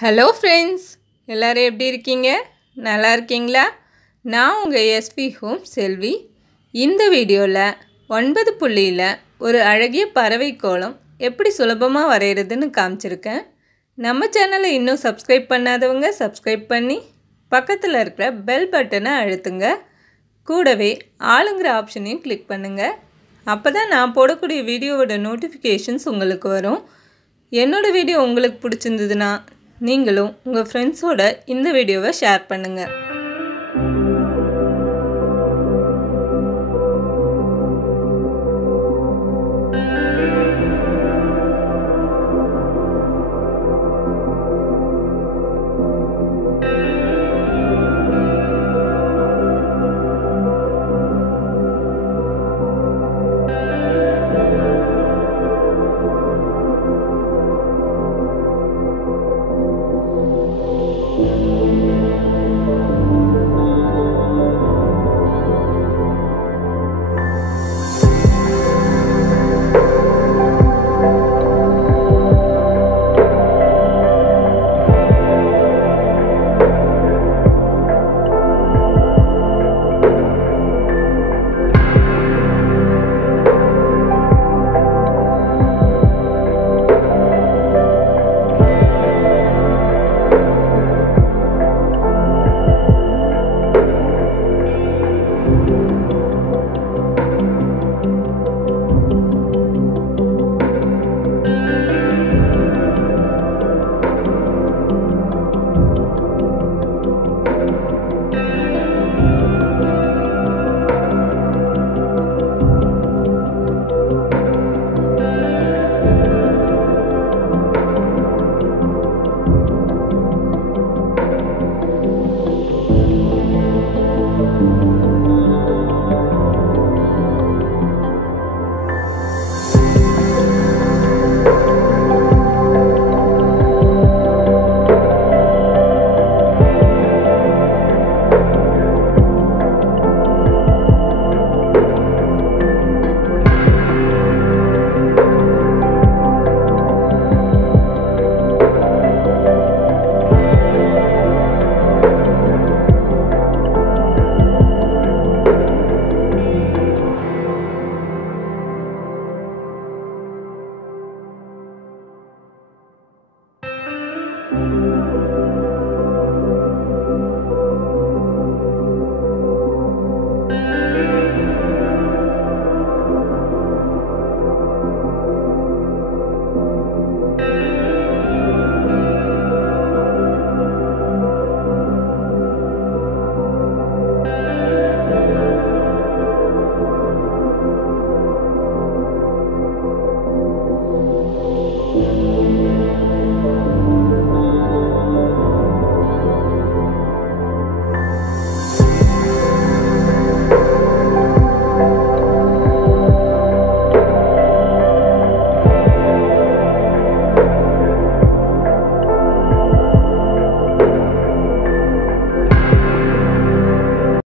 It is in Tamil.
ஹலோ ஃப்ரெண்ட்ஸ், எல்லோரும் எப்படி இருக்கீங்க? நல்லா இருக்கீங்களா? நான் உங்கள் எஸ்வி ஹோம் செல்வி. இந்த வீடியோவில் 9 புள்ளியில் ஒரு அழகிய பறவை கோலம் எப்படி சுலபமாக வரைகிறதுன்னு காமிச்சிருக்கேன். நம்ம சேனலை இன்னும் சப்ஸ்கிரைப் பண்ணாதவங்க சப்ஸ்கிரைப் பண்ணி பக்கத்தில் இருக்கிற பெல் பட்டனை அழுத்துங்க. கூடவே ஆளுங்கிற ஆப்ஷனையும் கிளிக் பண்ணுங்கள். அப்போ தான் நான் போடக்கூடிய வீடியோவோட நோட்டிஃபிகேஷன்ஸ் உங்களுக்கு வரும். என்னோடய வீடியோ உங்களுக்கு பிடிச்சிருந்ததுன்னா நீங்களும் உங்கள் ஃப்ரெண்ட்ஸோட இந்த வீடியோவை ஷேர் பண்ணுங்கள்.